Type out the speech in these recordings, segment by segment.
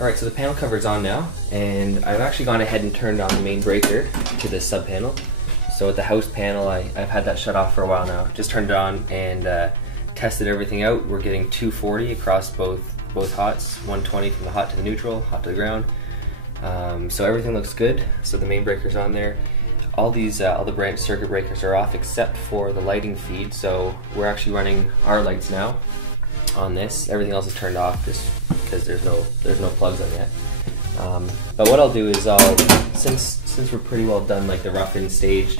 Alright, so the panel cover is on now, and I've actually gone ahead and turned on the main breaker to this sub panel. So with the house panel, I've had that shut off for a while now. Just turned it on and tested everything out. We're getting 240 across both hots, 120 from the hot to the neutral, hot to the ground. So everything looks good. So the main breaker's on there. All the branch circuit breakers are off except for the lighting feed. So we're actually running our lights now on this. Everything else is turned off just because there's no plugs on yet. But what I'll do is since we're pretty well done like the rough-in stage,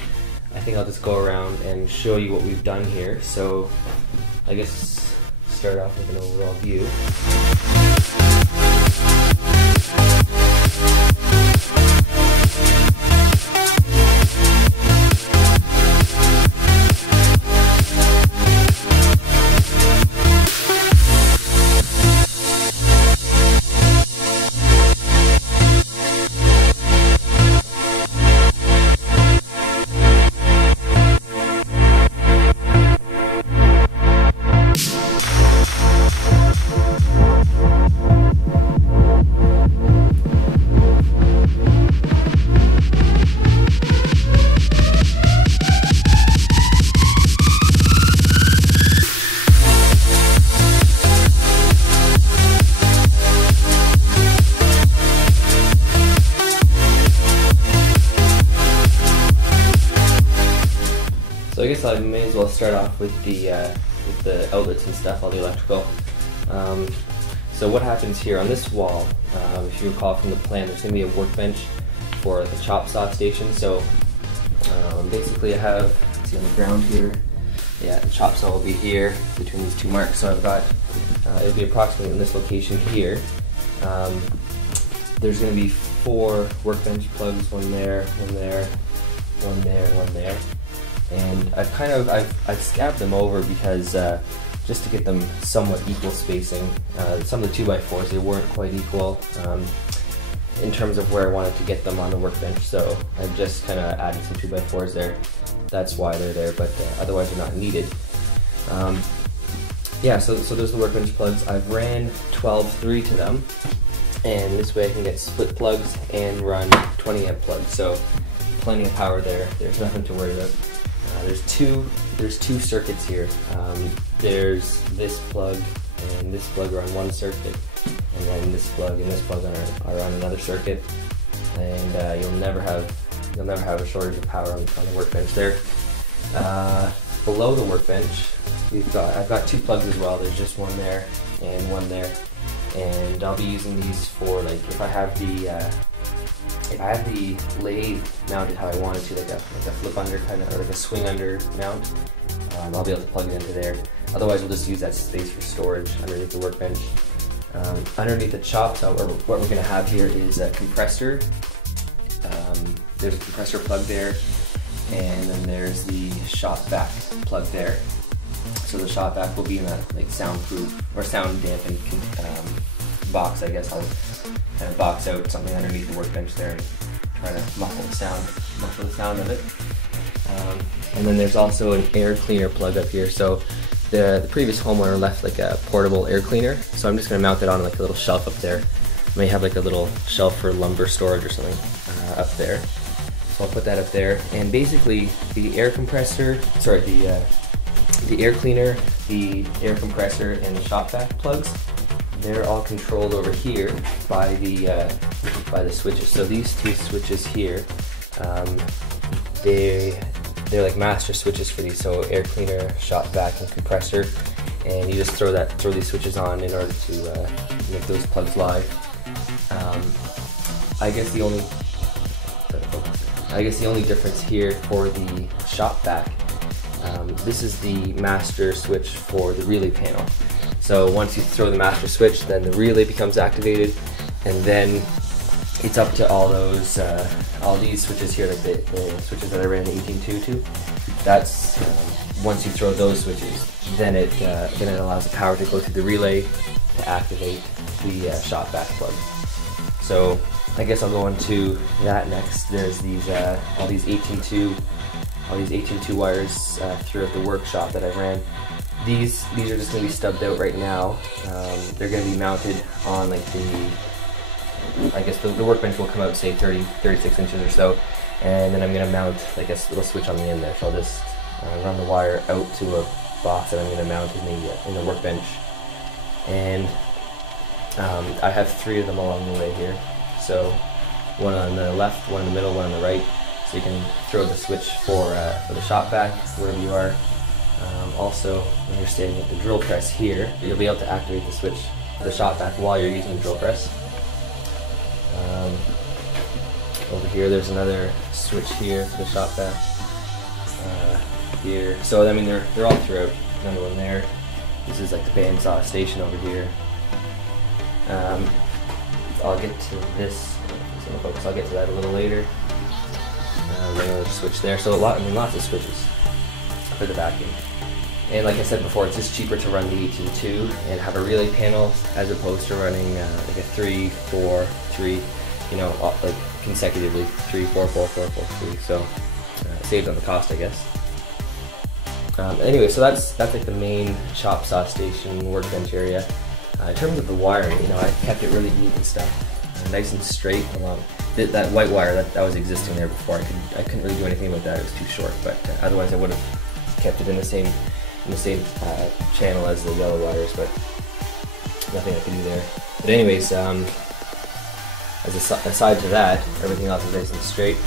I think I'll just go around and show you what we've done here. So I guess start off with an overall view. So I guess I may as well start off with the outlets and stuff, all the electrical. So what happens here on this wall, if you recall from the plan, there's going to be a workbench for the chop saw station. So basically I have, see on the ground here, yeah, the chop saw will be here between these two marks. So I've got, it'll be approximately in this location here. There's going to be 4 workbench plugs, one there, one there, one there, and one there. And I've scabbed them over because just to get them somewhat equal spacing. Some of the 2x4s, they weren't quite equal in terms of where I wanted to get them on the workbench, so I've just kind of added some 2x4s there. That's why they're there, but otherwise they're not needed. Yeah, so there's the workbench plugs. I've ran 12-3 to them, and this way I can get split plugs and run 20 amp plugs, so plenty of power there. There's nothing to worry about. There's two circuits here. There's this plug and this plug are on one circuit, and then this plug and this plug are on another circuit. And you'll never have a shortage of power on the workbench there. Below the workbench, I've got 2 plugs as well. There's just one there and one there, and I'll be using these for like if I have the lathe mounted how I wanted to, like a flip under kind of, or like a swing under mount, I'll be able to plug it into there. Otherwise we'll just use that space for storage underneath the workbench. Underneath the chop saw, what we're going to have here is a compressor. There's a compressor plug there, and then there's the shop vac plug there. So the shop vac will be in a like soundproof or sound dampened box, I guess. I'll kind of box out something underneath the workbench there and try to muffle the sound of it. And then there's also an air cleaner plug up here. So the previous homeowner left like a portable air cleaner, so I'm just going to mount it on like a little shelf up there. May have like a little shelf for lumber storage or something up there. So I'll put that up there. And basically the air compressor, sorry, the air cleaner, the air compressor, and the shop vac plugs, they're all controlled over here by the switches. So these 2 switches here, they're like master switches for these. So air cleaner, shop vac, and compressor, and you just throw these switches on in order to make those plugs live. I guess the only difference here for the shop vac, this is the master switch for the relay panel. So once you throw the master switch, then the relay becomes activated, and then it's up to all these switches here, like the switches that I ran the 18.2 to. That's once you throw those switches, then it allows the power to go through the relay to activate the shop vac plug. So I guess I'll go into that next. There's these all these 18.2 wires throughout the workshop that I ran. These are just going to be stubbed out right now. They're going to be mounted on like I guess the workbench will come out, say 36 inches or so, and then I'm going to mount like a little switch on the end there. So I'll just run the wire out to a box that I'm going to mount in the workbench. And I have 3 of them along the way here. So one on the left, one in the middle, one on the right. So you can throw the switch for the shop vac wherever you are. Also, when you're standing at the drill press here, you'll be able to activate the switch for the shop vac while you're using the drill press. Over here, there's another switch here for the shop vac. Here, so I mean they're all throughout. Another one there. This is like the bandsaw station over here. I'll get to this. I'll get to that a little later. Another switch there. So lots of switches for the vacuum. And like I said before, it's just cheaper to run the 8-2 and have a relay panel as opposed to running like a 3-4-3, you know, like consecutively 3-4-4-4-4-3. So it saves on the cost, I guess. Anyway, so that's like the main chop saw station workbench area. In terms of the wiring, you know, I kept it really neat and stuff, nice and straight along. That white wire that was existing there before, I couldn't really do anything with that. It was too short, but otherwise I would have kept it in the same channel as the yellow wires, but nothing I could do there. But anyways, aside to that, everything else is nice and straight.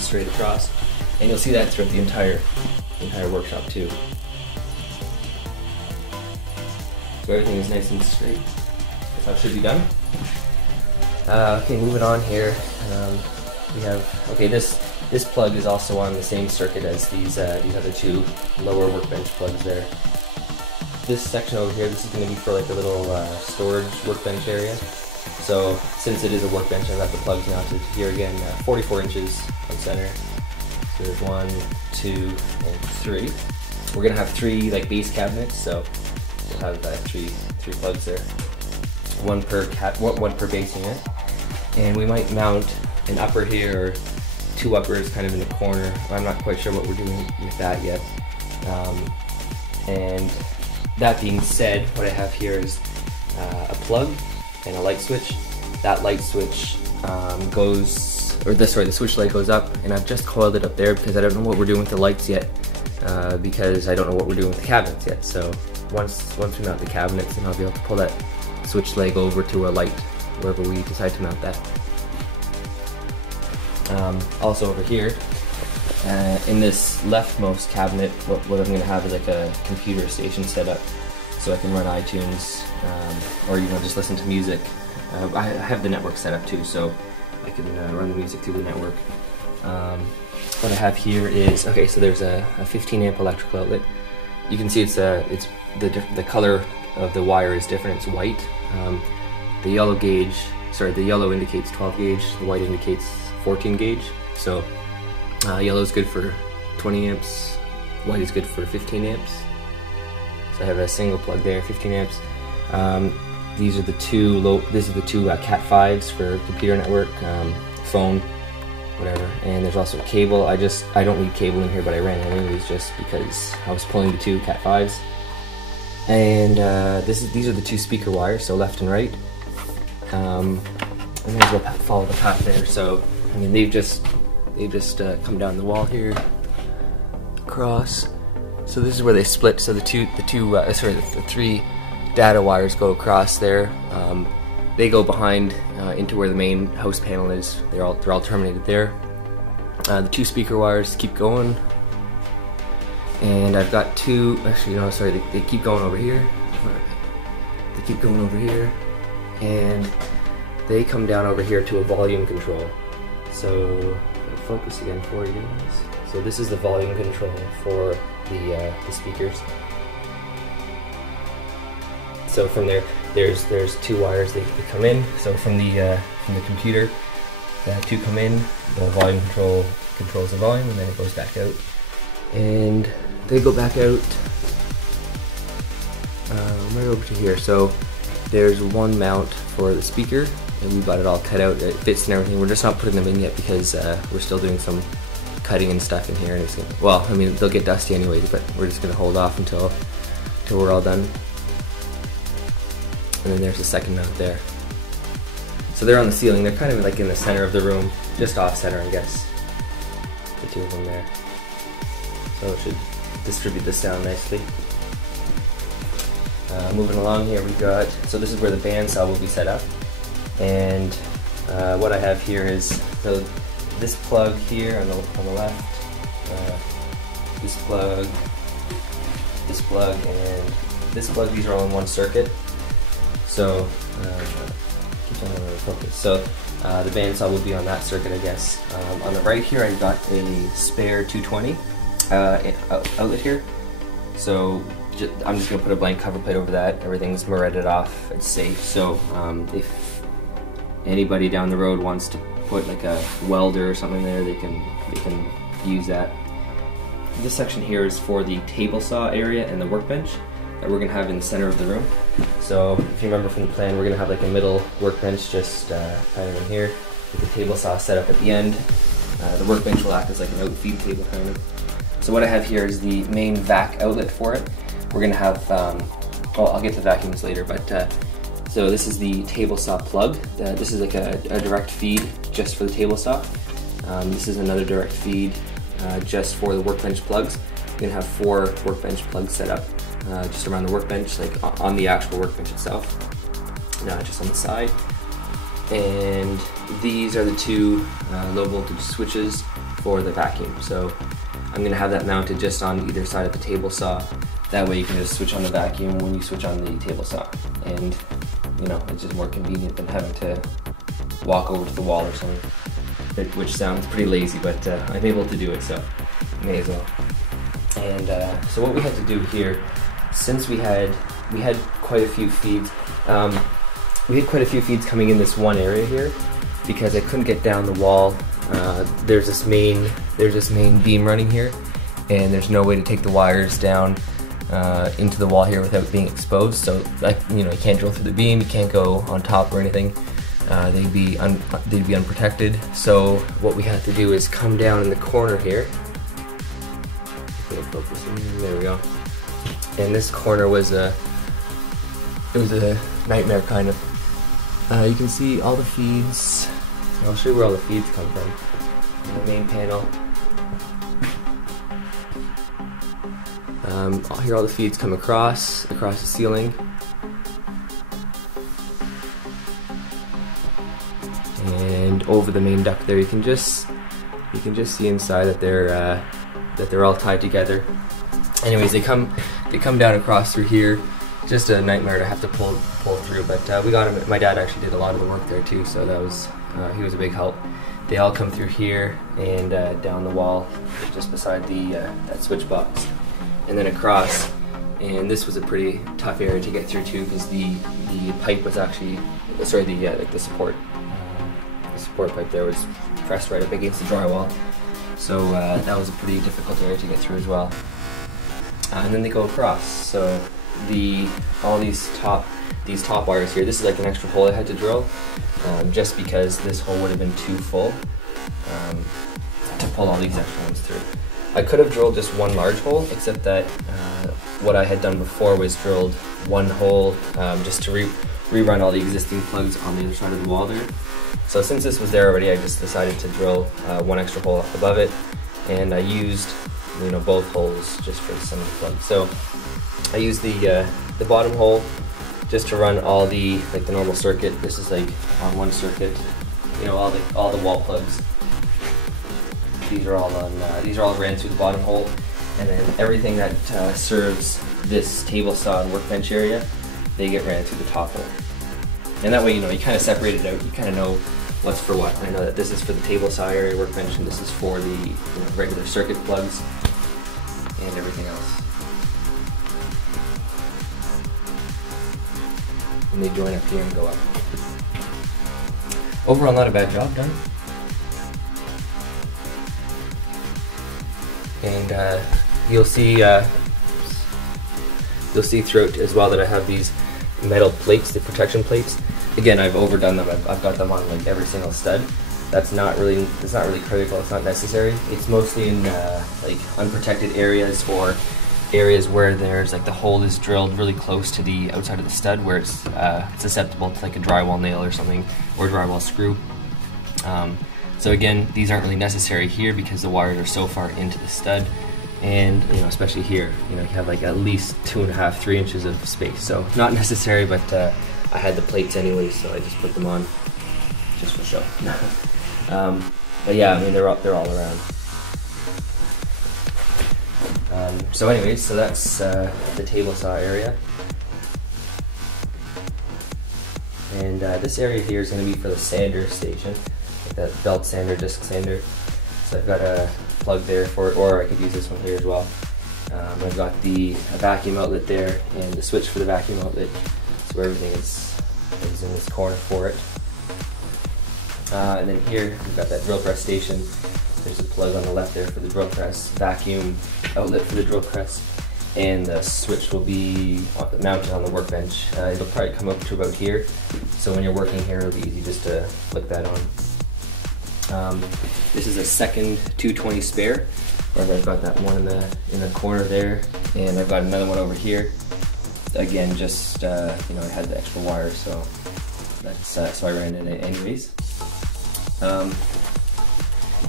Straight across, and you'll see that throughout the entire workshop too. So everything is nice and straight. That's how it should be done. Okay, moving on here. We have this plug is also on the same circuit as these other 2 lower workbench plugs there. This section over here, this is going to be for like a little storage workbench area. So since it is a workbench, I've got the plugs mounted here again, 44 inches on center. So there's 1, 2, and 3. We're gonna have 3 like base cabinets, so we'll have 3 plugs there, one per base unit. And we might mount an upper here, or 2 uppers kind of in the corner. I'm not quite sure what we're doing with that yet. And that being said, what I have here is a plug and a light switch. That light switch the switch light goes up, and I've just coiled it up there because I don't know what we're doing with the lights yet, because I don't know what we're doing with the cabinets yet. So once we mount the cabinets, then I'll be able to pull that switch leg over to a light wherever we decide to mount that. Also over here, in this leftmost cabinet, what I'm going to have is like a computer station set up, so I can run iTunes, or just listen to music. I have the network set up too, so I can run the music through the network. What I have here is, so there's a 15 amp electrical outlet. You can see it's the color of the wire is different. It's white. The yellow indicates 12 gauge. The white indicates 14 gauge. So yellow is good for 20 amps. White is good for 15 amps. So I have a single plug there, 15 amps. These are the 2 Cat 5s for computer network, phone, whatever. And there's also a cable. I don't need cable in here, but I ran it anyways just because I was pulling the 2 Cat 5s. And these are the 2 speaker wires, so left and right. I may as well follow the path there. So I mean, they've just come down the wall here, across. So this is where they split. So the 3 data wires go across there. They go behind into where the main house panel is. They're all terminated there. The 2 speaker wires keep going, and I've got 2. Actually, no, sorry. They keep going over here. They keep going over here, and they come down over here to a volume control. So focus again for you guys. So this is the volume control for the speakers. So from there's two wires they come in. So from the computer, two come in. The volume control controls the volume, and then it goes back out. And they go back out right over to here. So there's one mount for the speaker, and we got it all cut out. It fits and everything. We're just not putting them in yet because we're still doing some cutting and stuff in here, and it's gonna, well, I mean, they'll get dusty anyways, but we're just gonna hold off until we're all done. And then there's the second mount there. So they're on the ceiling. They're kind of like in the center of the room, just off center, I guess. The two of them there. So it should distribute the sound nicely. Moving along here, we got, so this is where the bandsaw will be set up. And what I have here is, so this plug here on the left, this plug, and this plug, these are all in one circuit. So, keep on the focus. So the bandsaw will be on that circuit, I guess. On the right here, I got a spare 220 outlet here. So I'm just gonna put a blank cover plate over that. Everything's moretted off. It's safe. So if anybody down the road wants to put like a welder or something there, they can use that. This section here is for the table saw area and the workbench that we're gonna have in the center of the room. So if you remember from the plan, we're gonna have like a middle workbench just kind of in here with the table saw set up at the end. The workbench will act as like an outfeed table kind of. So what I have here is the main vac outlet for it. We're gonna have, well, I'll get to vacuums later, but so this is the table saw plug. This is like a direct feed just for the table saw. This is another direct feed just for the workbench plugs. We're gonna have 4 workbench plugs set up just around the workbench, like on the actual workbench itself, not just on the side. And these are the 2 low voltage switches for the vacuum. So I'm gonna have that mounted just on either side of the table saw. That way you can just switch on the vacuum when you switch on the table saw. And you know, it's just more convenient than having to walk over to the wall or something, which sounds pretty lazy, but I'm able to do it, so may as well. And so what we had to do here, since we had quite a few feeds, we had quite a few feeds coming in this one area here because I couldn't get down the wall. There's this main beam running here, and there's no way to take the wires down into the wall here without being exposed. So, like, you know, you can't drill through the beam, you can't go on top or anything. They'd be unprotected. So what we had to do is come down in the corner here. There we go. And this corner was it was a nightmare kind of. You can see all the feeds. I'll show you where all the feeds come from. The main panel. Here all the feeds come across the ceiling. And over the main duct there, you can just see inside that they're all tied together. Anyways, they come down across through here. Just a nightmare to have to pull through, but we got him. My dad actually did a lot of the work there too, so that was he was a big help. They all come through here and down the wall, just beside the that switch box, and then across. And this was a pretty tough area to get through too, because the pipe was actually, sorry, like the support pipe there was pressed right up against the drywall. So that was a pretty difficult area to get through as well. And then they go across. So all these top wires here, this is like an extra hole I had to drill, just because this hole would have been too full to pull all these extra ones through. I could have drilled just one large hole, except that what I had done before was drilled one hole just to rerun all the existing plugs on the other side of the wall there. So since this was there already, I just decided to drill one extra hole up above it, and I used, you know, both holes just for some of the plugs. So I used the bottom hole just to run all the, like, the normal circuit. This is like on one circuit, you know, all the wall plugs. These are all ran through the bottom hole, and then everything that serves this table saw and workbench area, they get ran through the top hole. And that way, you know, you kind of separate it out. You kind of know what's for what. I know that this is for the table saw area workbench, and this is for the regular circuit plugs and everything else. And they join up here and go up. Overall, not a bad job done. And you'll see throughout as well that I have these metal plates, the protection plates. Again, I've overdone them. I've got them on like every single stud. It's not really critical. It's not necessary. It's mostly in like unprotected areas or areas where there's like the hole is drilled really close to the outside of the stud, where it's susceptible to like a drywall nail or something, or a drywall screw. So again, these aren't really necessary here because the wires are so far into the stud, and especially here, you have like at least 2.5 to 3 inches of space. So not necessary, but I had the plates anyway, so I just put them on just for show. But yeah, I mean they're all around. So anyways, so that's the table saw area. And this area here is going to be for the sander station, like that belt sander, disc sander. So I've got a plug there for it, or I could use this one here as well. I've got a vacuum outlet there, and the switch for the vacuum outlet, so everything is in this corner for it. And then here we've got that drill press station. There's a plug on the left there for the drill press, vacuum outlet for the drill press, and the switch will be mounted on the workbench. It'll probably come up to about here, so when you're working here it'll be easy just to flick that on. This is a second 220 spare, and I've got that one in the corner there, and I've got another one over here. Again, just I had the extra wire, so that's so I ran it anyways.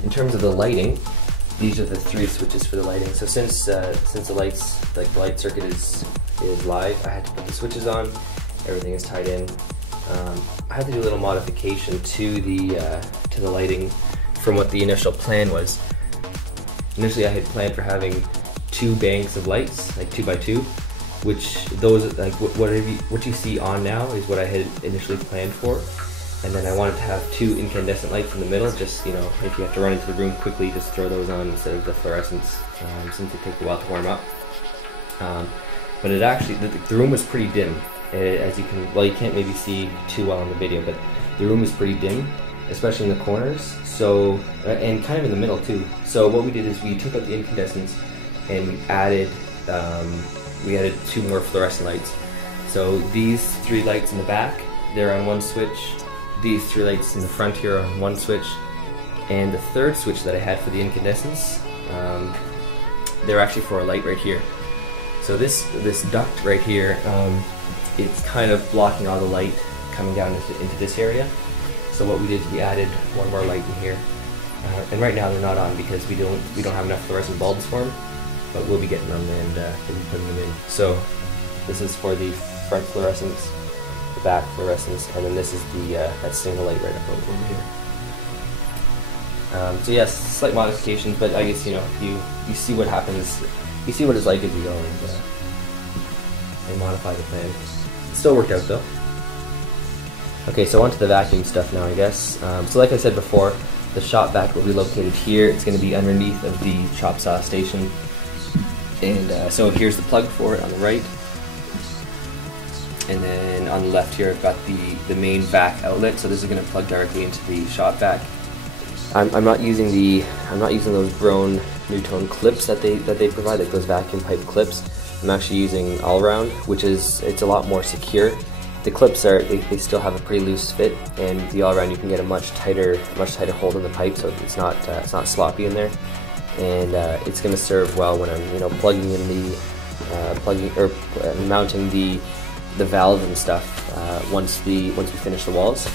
In terms of the lighting, these are the 3 switches for the lighting. So since the lights, like the light circuit is live, I had to put the switches on. Everything is tied in. I had to do a little modification to the lighting from what the initial plan was. Initially, I had planned for having 2 banks of lights, like 2 by 2, which those like what you see on now is what I had initially planned for. And then I wanted to have 2 incandescent lights in the middle, just if you have to run into the room quickly, just throw those on instead of the fluorescents, since it takes a while to warm up. But it actually, the room was pretty dim, as you can, well, you can't maybe see too well in the video, but the room is pretty dim, especially in the corners, so, and kind of in the middle too. So what we did is we took out the incandescents and we added 2 more fluorescent lights. So these 3 lights in the back, they're on one switch. These 3 lights in the front here are on one switch, and the 3rd switch that I had for the incandescents, they're actually for a light right here. So this duct right here, it's kind of blocking all the light coming down into this area. So what we did is we added 1 more light in here, and right now they're not on because we don't have enough fluorescent bulbs for them, but we'll be getting them and we'll be putting them in. So this is for the front fluorescents, the back fluorescence, and then this is that single light right up over here. So yes, slight modifications, but I guess you see what happens, you see what it's like as you go and modify the plan. It still worked out though. Okay, so onto the vacuum stuff now, I guess. So like I said before, the shop vac will be located here. It's going to be underneath of the chop saw station, and so here's the plug for it on the right. And then on the left here, I've got the main vac outlet. So this is going to plug directly into the shop vac. I'm not using those Jurrane Newtone clips that they provide, like those vacuum pipe clips. I'm actually using all around, it's a lot more secure. The clips they still have a pretty loose fit, and the all around you can get a much tighter hold in the pipe, so it's not sloppy in there, and it's going to serve well when I'm plugging in mounting the valve and stuff once we finish the walls.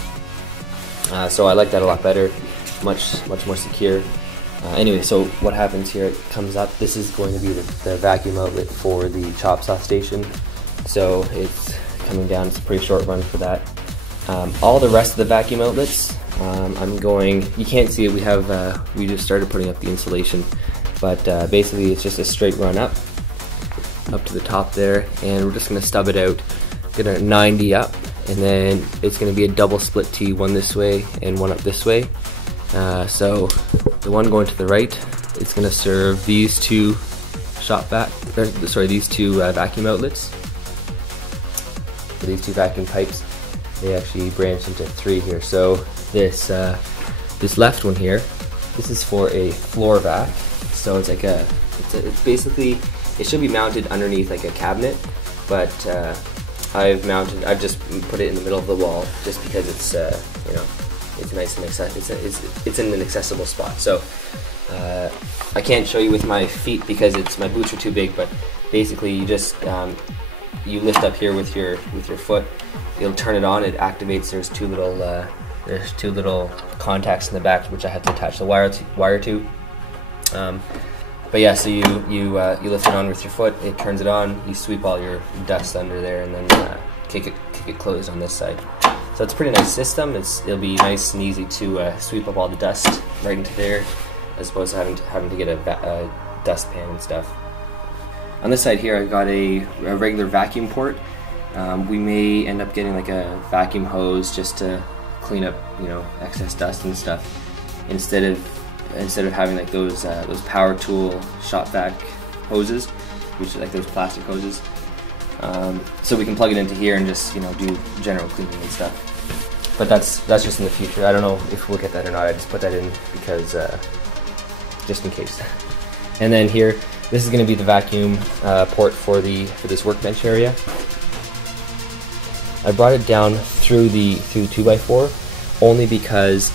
So I like that a lot better, much more secure. Anyway, so what happens here, it comes up, this is going to be the vacuum outlet for the chop saw station. So it's coming down, it's a pretty short run for that. All the rest of the vacuum outlets, you can't see it, we just started putting up the insulation, but basically it's just a straight run up to the top there, and we're just going to stub it out, get a 90 up, and then it's going to be a double split T, one this way and one up this way. So the one going to the right, it's going to serve these two these two vacuum outlets. So these two vacuum pipes, they actually branch into three here. So this this left one here, this is for a floor vac. So it's like it's basically, it should be mounted underneath like a cabinet, but I've just put it in the middle of the wall just because it's you know, it's nice and it's in an accessible spot. So I can't show you with my feet because my boots are too big, but basically you just you lift up here with your foot, you'll turn it on, it activates. There's two little contacts in the back which I have to attach the wire to. But yeah, so you lift it on with your foot, it turns it on, you sweep all your dust under there, and then kick it closed on this side. So it's a pretty nice system. It'll be nice and easy to sweep up all the dust right into there, as opposed to having to get a dustpan and stuff. On this side here, I've got a regular vacuum port. We may end up getting like a vacuum hose just to clean up, you know, excess dust and stuff, instead of having like those power tool shop vac hoses, which are like those plastic hoses. So we can plug it into here and just, you know, do general cleaning and stuff. But that's just in the future. I don't know if we'll get that or not. I just put that in because just in case. And then here, this is going to be the vacuum port for this workbench area. I brought it down through the 2x4 only because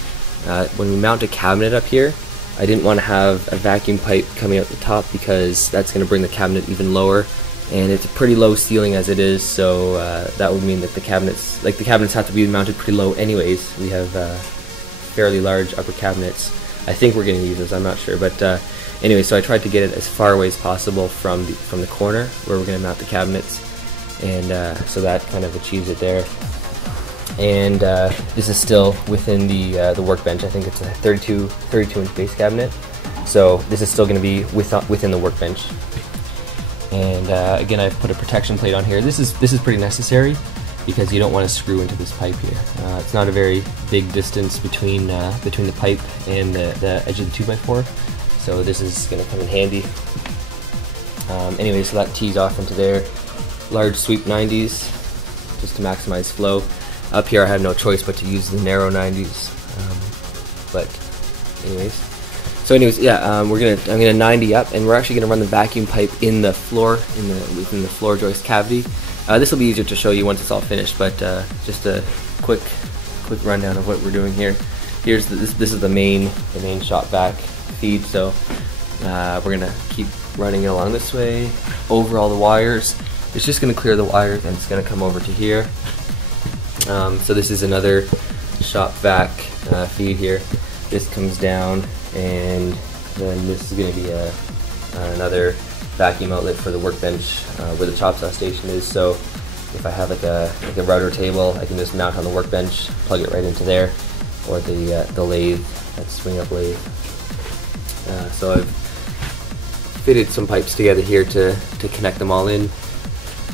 when we mount a cabinet up here, I didn't want to have a vacuum pipe coming out the top because that's going to bring the cabinet even lower, and it's a pretty low ceiling as it is. So that would mean that the cabinets have to be mounted pretty low anyways. We have fairly large upper cabinets. I think we're going to use those, I'm not sure, but anyway, so I tried to get it as far away as possible from the corner where we're going to mount the cabinets, and so that kind of achieves it there. And this is still within the workbench. I think it's a 32-inch base cabinet, so this is still going to be within the workbench. And again, I've put a protection plate on here. This is pretty necessary because you don't want to screw into this pipe here. It's not a very big distance between the pipe and the edge of the 2x4, so this is going to come in handy. Anyway, so that tees off into there. Large sweep 90s just to maximize flow. Up here I have no choice but to use the narrow 90s. But anyways, yeah, I'm gonna 90 up, and we're actually gonna run the vacuum pipe in the floor, within the floor joist cavity. This will be easier to show you once it's all finished, but just a quick rundown of what we're doing here. This is the main shop vac feed. So we're gonna keep running it along this way, over all the wires. It's just gonna clear the wires, and it's gonna come over to here. So this is another shop vac feed here. This comes down, and then this is going to be another vacuum outlet for the workbench where the chop saw station is. So if I have like a router table, I can just mount on the workbench, plug it right into there, or the lathe, that swing up lathe. So I've fitted some pipes together here to connect them all in.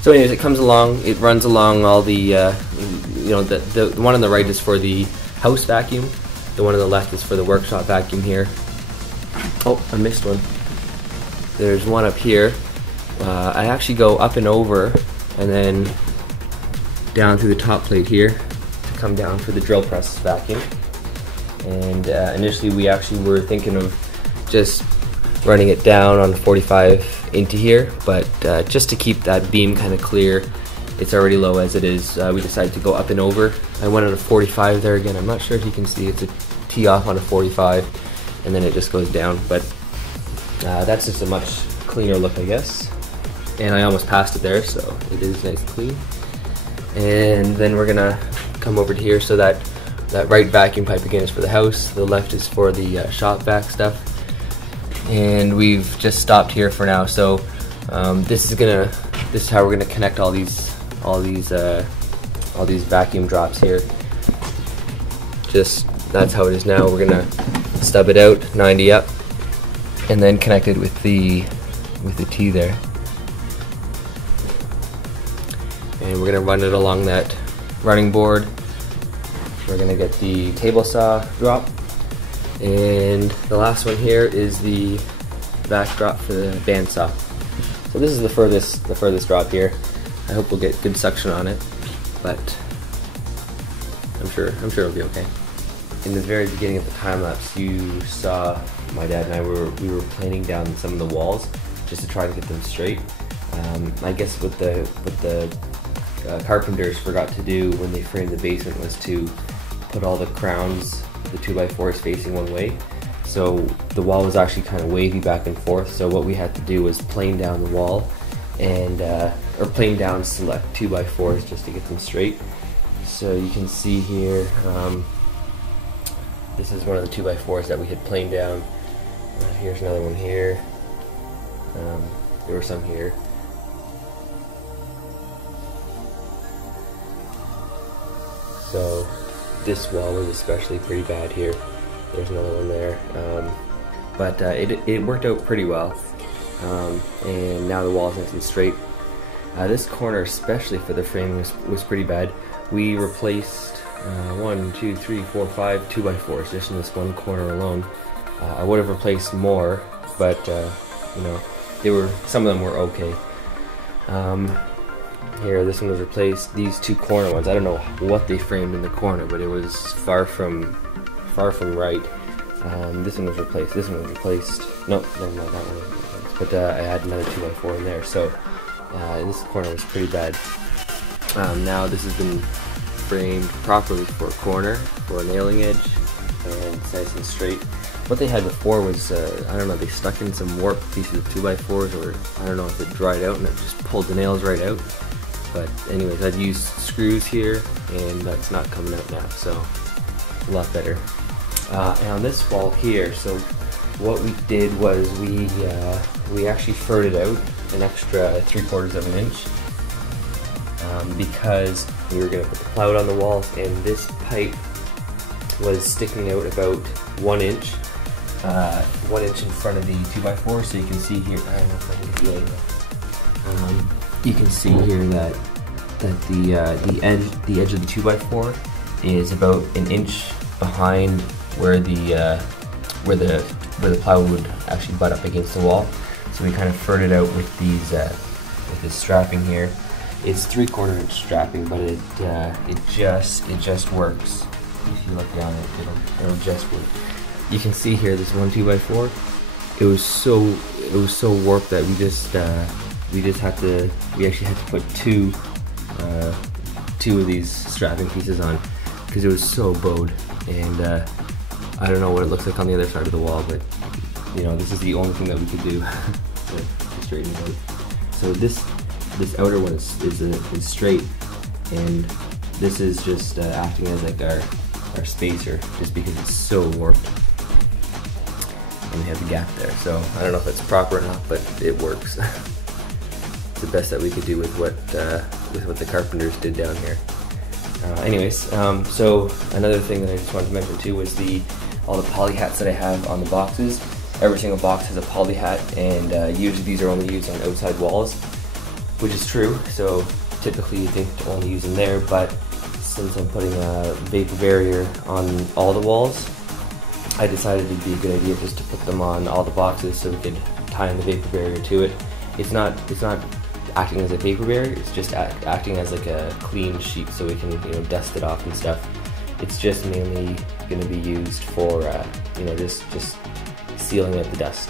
So anyways, it comes along, it runs along all the, the one on the right is for the house vacuum, the one on the left is for the workshop vacuum here. Oh, I missed one. There's one up here. I actually go up and over, and then down through the top plate here to come down for the drill press vacuum. And initially we actually were thinking of just running it down on 45 into here, but just to keep that beam kind of clear, it's already low as it is, we decided to go up and over. I went on a 45 there again. I'm not sure if you can see, it's a tee off on a 45, and then it just goes down, but that's just a much cleaner look, I guess. And I almost passed it there, so it is nice and clean. And then we're gonna come over to here, so that right vacuum pipe again is for the house, the left is for the shop vac stuff. And we've just stopped here for now. So this is how we're gonna connect all these vacuum drops here. Just that's how it is now. We're gonna stub it out 90 up, and then connect it with the T there. And we're gonna run it along running board. We're gonna get the table saw drop. And the last one here is the back drop for the bandsaw. So this is the furthest drop here. I hope we'll get good suction on it, but I'm sure it'll be okay. In the very beginning of the time lapse, you saw my dad and I we were planing down some of the walls just to try to get them straight. I guess what the carpenters forgot to do when they framed the basement was to put all the crowns, the 2x4s facing one way. So the wall was actually kind of wavy back and forth. So what we had to do was plane down the wall and or plane down select 2x4s just to get them straight. So you can see here, this is one of the 2x4s that we had planed down. Here's another one here. There were some here. So this wall was especially pretty bad here. There's another one there. But it worked out pretty well. And now the wall is nice and straight. This corner, especially for the frame, was pretty bad. We replaced 1, 2, 3, 4, 5 2x4s just in this one corner alone. I would have replaced more, but you know, some of them were okay. Here, this one was replaced. These two corner ones, I don't know what they framed in the corner, but it was far from right. This one was replaced. This one was replaced. No, never mind, that one was replaced. But I had another 2x4 in there, so this corner was pretty bad. Now this has been framed properly for a corner, for a nailing edge, and it's nice and straight. What they had before was, I don't know, they stuck in some warped pieces of 2x4s, or I don't know if it dried out and it just pulled the nails right out. But anyways, I'd used screws here, and that's not coming out now, so a lot better. And on this wall here, so what we did was we actually furred it out an extra 3/4 of an inch because we were going to put the plywood on the walls, and this pipe was sticking out about 1 inch. 1 inch in front of the 2x4, so you can see here. I don't know if I can get it. You can see here that the edge of the 2x4 is about an inch behind where the plywood would actually butt up against the wall. So we kind of furred it out with these with this strapping here. It's 3/4 inch strapping, but it just works. If you look down it'll just work. You can see here this one 2x4. It was so warped that we actually had to put two of these strapping pieces on because it was so bowed, and I don't know what it looks like on the other side of the wall, but you know, this is the only thing that we could do to straighten it out. So this outer one is straight, and this is just acting as like our spacer, just because it's so warped. And we have the gap there, so I don't know if it's proper or not, but it works. It's the best that we could do with what the carpenters did down here. Anyways, so another thing that I just wanted to mention too was all the poly hats that I have on the boxes. Every single box has a poly hat, and usually these are only used on outside walls, which is true. So typically you think to only use them there, but since I'm putting a vapor barrier on all the walls, I decided it'd be a good idea just to put them on all the boxes so we could tie in the vapor barrier to it. It's not acting as a vapor barrier, it's just acting as like a clean sheet so we can, you know, dust it off and stuff. It's just mainly going to be used for you know, just sealing out the dust.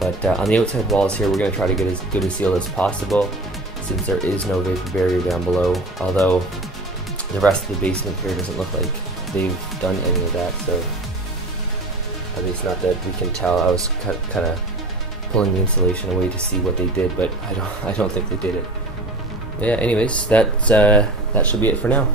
But on the outside walls here, we're going to try to get as good a seal as possible, since there is no vapor barrier down below, although the rest of the basement here doesn't look like they've done any of that, so at least not that we can tell. I was kind of pulling the insulation away to see what they did, but I don't think they did it. Yeah, anyways, that should be it for now.